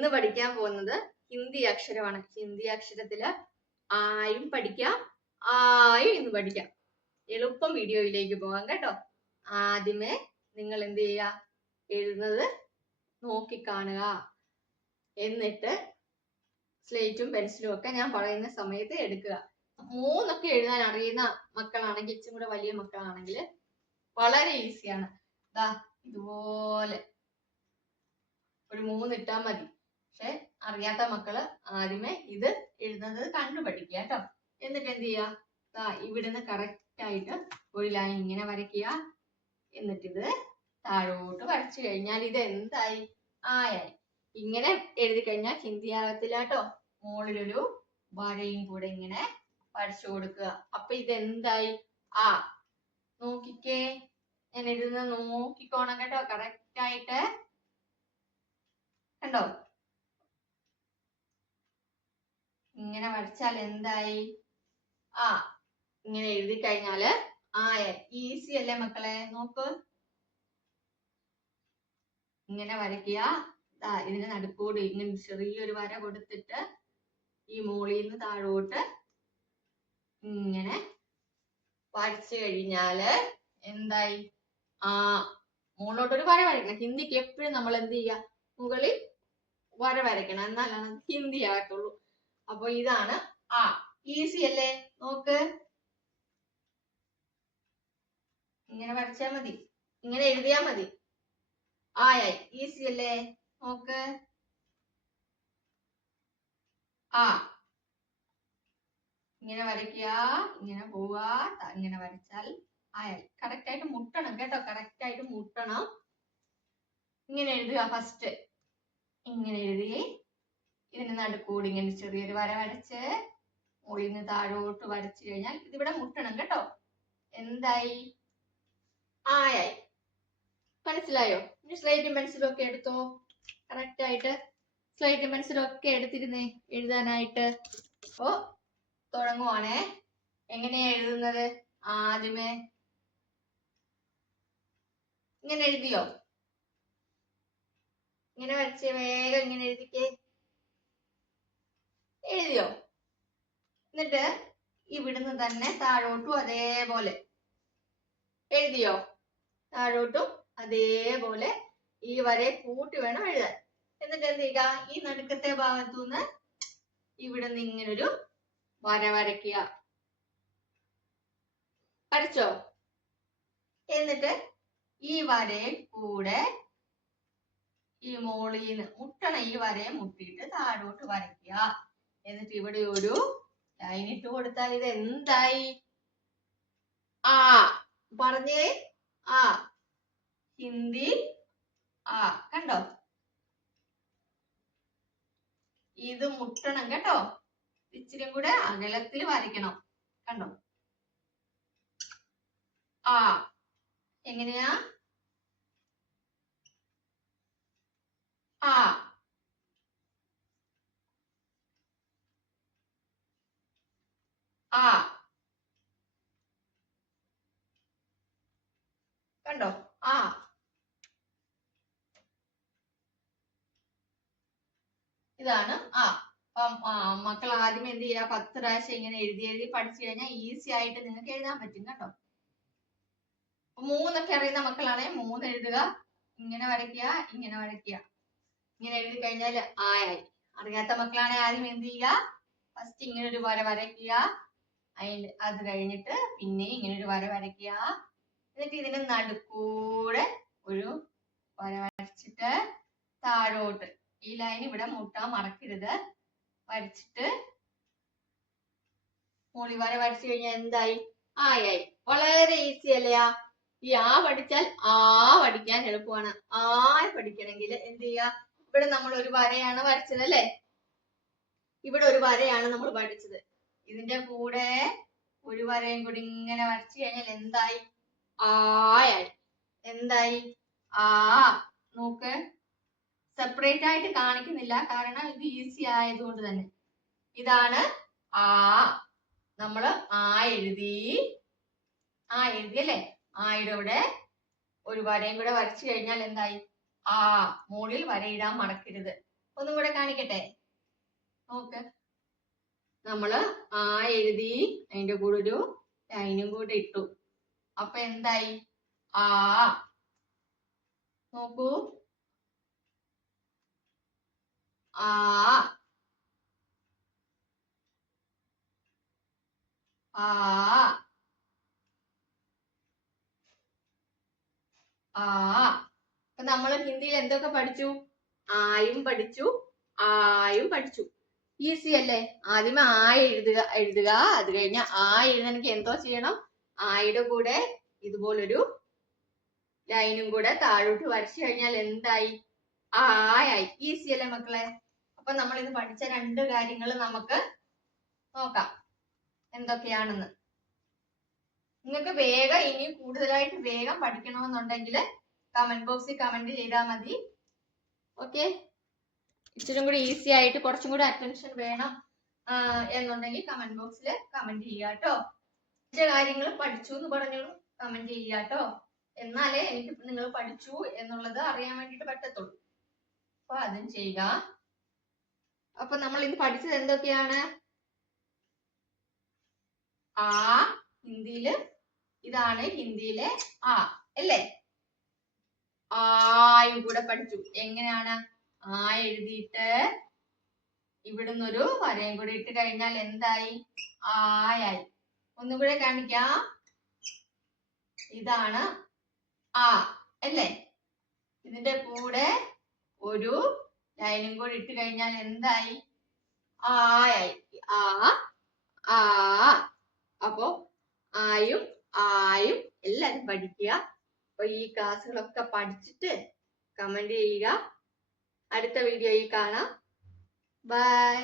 ഇന്ന് പഠിക്കാൻ പോകുന്നത് ഹിന്ദി അക്ഷരമാണ്. ഹിന്ദി അക്ഷരത്തില് ആയും പഠിക്കാം, ആയും ഇന്ന് പഠിക്കാം. എളുപ്പം വീഡിയോയിലേക്ക് പോകാം കേട്ടോ. ആദ്യമേ നിങ്ങൾ എന്ത് ചെയ്യുക, എഴുതുന്നത് നോക്കിക്കാണുക. എന്നിട്ട് സ്ലേറ്റും പെൻസിലും ഒക്കെ ഞാൻ പറയുന്ന സമയത്ത് എടുക്കുക. 3 ഒക്കെ എഴുതാൻ അറിയുന്ന മക്കളാണെങ്കിൽ, ഇച്ചും കൂടെ വലിയ മക്കളാണെങ്കിൽ വളരെ ഈസിയാണ്. ദാ ഇതുപോലെ ഒരു 3 ഇട്ടാൽ മതി. പക്ഷെ അറിയാത്ത മക്കള് ആദ്യമേ ഇത് എഴുതുന്നത് കണ്ടു പഠിക്കുക കേട്ടോ. എന്നിട്ട് എന്ത് ചെയ്യുക, ഇവിടുന്ന് കറക്റ്റ് ആയിട്ട് ഒരു ലൈൻ ഇങ്ങനെ വരയ്ക്കുക. എന്നിട്ട് ഇത് താഴോട്ട് വരച്ചു കഴിഞ്ഞാൽ ഇത് എന്തായി, ആയായി. ഇങ്ങനെ എഴുതി കഴിഞ്ഞാൽ ഹിന്ദി ആകത്തില്ല കേട്ടോ. മുകളിലൊരു വരയും കൂടെ ഇങ്ങനെ വരച്ചു കൊടുക്കുക. അപ്പൊ ഇത് എന്തായി, ആ. നോക്കിക്കേ, ഞാൻ എഴുതുന്നത് നോക്കിക്കോണം കേട്ടോ, കറക്റ്റ് ആയിട്ട്. കണ്ടോ, ഇങ്ങനെ വരച്ചാൽ എന്തായി, ആ. ഇങ്ങനെ എഴുതി കഴിഞ്ഞാല് ആയായി. ഈസി അല്ലേ മക്കളെ? നോക്ക്, ഇങ്ങനെ വരയ്ക്കുക. ഇതിന് നടുക്കൂടി ഇങ്ങനെ ചെറിയൊരു വര കൊടുത്തിട്ട് ഈ മുകളിൽ നിന്ന് താഴോട്ട് ഇങ്ങനെ വരച്ചു കഴിഞ്ഞാല് എന്തായി, ആ. മുകളിലോട്ടൊരു വര വരയ്ക്കണം. ഹിന്ദിക്ക് എപ്പോഴും നമ്മൾ എന്ത് ചെയ്യുക, മുകളിൽ വര വരയ്ക്കണം, എന്നാലാണ് ഹിന്ദി ആകത്തുള്ളൂ. അപ്പൊ ഇതാണ് ആ. ഈസി അല്ലേ? നോക്ക്, ഇങ്ങനെ വരച്ചാൽ മതി, ഇങ്ങനെ എഴുതിയാ മതി. ആയായി. ഈസി അല്ലേ? നോക്ക്, ആ. ഇങ്ങനെ വരയ്ക്കുക, ഇങ്ങനെ പോവുക, ഇങ്ങനെ വരച്ചാൽ ആയായി. കറക്റ്റ് ആയിട്ട് മുട്ടണം കേട്ടോ, കറക്റ്റ് ആയിട്ട് മുട്ടണം. ഇങ്ങനെ എഴുതുക. ഫസ്റ്റ് ഇങ്ങനെ എഴുതി ഇതിന് നടുക്കൂടി ഇങ്ങനെ ചെറിയൊരു വര വരച്ച് മുകളിൽ നിന്ന് താഴോട്ട് വരച്ചു കഴിഞ്ഞാൽ ഇതിവിടെ മുട്ടണം കേട്ടോ. എന്തായി, ആയായി. മനസ്സിലായോ? ഇനി സ്ലേറ്റും പെൻസിലും ഒക്കെ എടുത്തോ. കറക്റ്റ് ആയിട്ട് സ്ലേറ്റും പെൻസിലും ഒക്കെ എടുത്തിരുന്നേ എഴുതാനായിട്ട്. അപ്പോ തുടങ്ങുവാണേ. എങ്ങനെയാ എഴുതുന്നത്? ആദ്യമേ ഇങ്ങനെ എഴുതിയോ? ഇങ്ങനെ വരച്ച് വേഗം ഇങ്ങനെ എഴുതിക്കേ. എഴുതിയോ? എന്നിട്ട് ഇവിടുന്ന് തന്നെ താഴോട്ടും അതേപോലെ എഴുതിയോ? താഴോട്ടും അതേപോലെ ഈ വരെ കൂട്ടി വേണം എഴുതാൻ. എന്നിട്ട് എന്ത് ചെയ്യുക, ഈ നടുക്കത്തെ ഭാഗത്തുനിന്ന് ഇവിടുന്ന് ഇങ്ങനൊരു വര വരയ്ക്കുക. വരച്ചോ? എന്നിട്ട് ഈ വരയിൽ കൂടെ ഈ മോളിന്ന് മുട്ടണ ഈ വരയെ മുട്ടിയിട്ട് താഴോട്ട് വരയ്ക്കുക. എന്നിട്ട് ഇവിടെ ഒരു ലൈൻ ഇട്ട് കൊടുത്താൽ ഇത് എന്തായി, ആ. പറഞ്ഞേ, ആ. ഹിന്ദി ആ. കണ്ടോ, ഇത് മുട്ടണം കേട്ടോ. ഇച്ചിരി കൂടെ അകലത്തിൽ വരയ്ക്കണം. കണ്ടോ, ആ. എങ്ങനെയാ, ആ. ആ. കണ്ടോ, ആ. ഇതാണ് ആ. മക്കൾ ആദ്യം എന്ത് ചെയ്യുക, 10 പ്രാവശ്യം ഇങ്ങനെ എഴുതി എഴുതി പഠിച്ചു കഴിഞ്ഞാൽ ഈസി ആയിട്ട് നിങ്ങൾക്ക് എഴുതാൻ പറ്റും കേട്ടോ. 3 ഒക്കെ അറിയുന്ന മക്കളാണെങ്കിൽ 3 എഴുതുക. ഇങ്ങനെ വരയ്ക്കുക, ഇങ്ങനെ വരയ്ക്കുക. ഇങ്ങനെ എഴുതി കഴിഞ്ഞാൽ ആയായി. അറിയാത്ത മക്കളാണെങ്കിൽ ആദ്യം എന്ത് ചെയ്യുക, ഫസ്റ്റ് ഇങ്ങനെ ഒരു വര വരയ്ക്കുക. അത് കഴിഞ്ഞിട്ട് പിന്നെ ഇങ്ങനെ ഒരു വര വരയ്ക്കുക. എന്നിട്ട് ഇതിന്റെ നടുക്കൂടെ ഒരു വര വരച്ചിട്ട് താഴോട്ട് ഈ ലൈൻ ഇവിടെ മുട്ടാൻ മറക്കരുത്. വരച്ചിട്ട് മോളി വര വരച്ചു കഴിഞ്ഞാൽ എന്തായി, ആയായി. വളരെ ഈസി അല്ലയാ? ഈ ആ പഠിച്ചാൽ ആ പഠിക്കാൻ എളുപ്പമാണ്. ആ പഠിക്കണമെങ്കിൽ എന്ത് ചെയ്യുക, ഇവിടെ നമ്മൾ ഒരു വരയാണ് വരച്ചത് അല്ലേ, ഇവിടെ ഒരു വരയാണ് നമ്മൾ പഠിച്ചത്. ഇതിന്റെ കൂടെ ഒരു വരയും കൂടി ഇങ്ങനെ വരച്ചു കഴിഞ്ഞാൽ എന്തായി, ആയായി. എന്തായി, ആ. നോക്ക്, സെപ്പറേറ്റ് ആയിട്ട് കാണിക്കുന്നില്ല, കാരണം ഇത് ഈസി ആയതുകൊണ്ട് തന്നെ. ഇതാണ് ആ. നമ്മള് ആ എഴുതി, ആ എഴുതിയല്ലേ, ആയുടെ ഇവിടെ ഒരു വരയും കൂടെ വരച്ചു കഴിഞ്ഞാൽ എന്തായി, ആ. മുകളിൽ വരയിടാൻ മറക്കരുത്. ഒന്നും കൂടെ കാണിക്കട്ടെ, നോക്ക്. നമ്മള് ആ എഴുതി അതിന്റെ കൂടെ ഒരു ലൈനും കൂടെ ഇട്ടു. അപ്പൊ എന്തായി? ആ. നോക്കൂ, ആ. ആ. ആ. അപ്പൊ നമ്മൾ ഹിന്ദിയിൽ എന്തൊക്കെ പഠിച്ചു? ആയും പഠിച്ചു, ആയും പഠിച്ചു. ഈസി അല്ലേ? ആദ്യമേ ആ എഴുതുക. അത് കഴിഞ്ഞ ആ എഴുതണമെങ്കിൽ എന്തോ ചെയ്യണം? ആയുടെ കൂടെ ഇതുപോലൊരു ലൈനും കൂടെ താഴോട്ട് വരച്ചു കഴിഞ്ഞാൽ എന്തായി? ആയി. ഈസി അല്ലേ മക്കളെ? അപ്പൊ നമ്മൾ ഇത് പഠിച്ച 2 കാര്യങ്ങൾ നമുക്ക് നോക്കാം എന്തൊക്കെയാണെന്ന്. നിങ്ങൾക്ക് വേഗം ഇനി കൂടുതലായിട്ട് വേഗം പഠിക്കണമെന്നുണ്ടെങ്കിൽ കമന്റ് ബോക്സിൽ കമന്റ് ചെയ്താൽ മതി. ഓക്കെ, ഇച്ചിരി കൂടി ഈസി ആയിട്ട് കുറച്ചും കൂടി അറ്റൻഷൻ വേണം എന്നുണ്ടെങ്കിൽ കമന്റ് ബോക്സിൽ കമന്റ് ചെയ്യുക കേട്ടോ. കാര്യങ്ങൾ പഠിച്ചു എന്ന് പറഞ്ഞോളൂ, കമന്റ് ചെയ്യുക കേട്ടോ. എന്നാലേ എനിക്ക് നിങ്ങൾ പഠിച്ചു എന്നുള്ളത് അറിയാൻ വേണ്ടിട്ട് പറ്റത്തുള്ളൂ. അപ്പൊ അതും ചെയ്യുക. അപ്പൊ നമ്മൾ ഇന്ന് പഠിച്ചത് എന്തൊക്കെയാണ്? ആ ഹിന്ദിയില്, ഇതാണ് ഹിന്ദിയിലെ ആ അല്ലേ? ആയും കൂടെ പഠിച്ചു. എങ്ങനെയാണ്? ആ എഴുതിയിട്ട് ഇവിടുന്നൊരു വരയും കൂടി ഇട്ട് കഴിഞ്ഞാൽ എന്തായി? ആയായി. ഒന്നുകൂടെ കാണിക്കാം. ഇതാണ് ആ അല്ലേ? ഇതിന്റെ കൂടെ ഒരു ലൈനും കൂടി ഇട്ട് കഴിഞ്ഞാൽ എന്തായി? ആയായി. ആ. ആ. അപ്പോ ആയും ആയും എല്ലാരും പഠിക്കുക. അപ്പൊ ഈ ക്ലാസ്സുകളൊക്കെ പഠിച്ചിട്ട് കമന്റ് ചെയ്യുക. അടുത്ത വീഡിയോയിൽ കാണാം. ബൈ.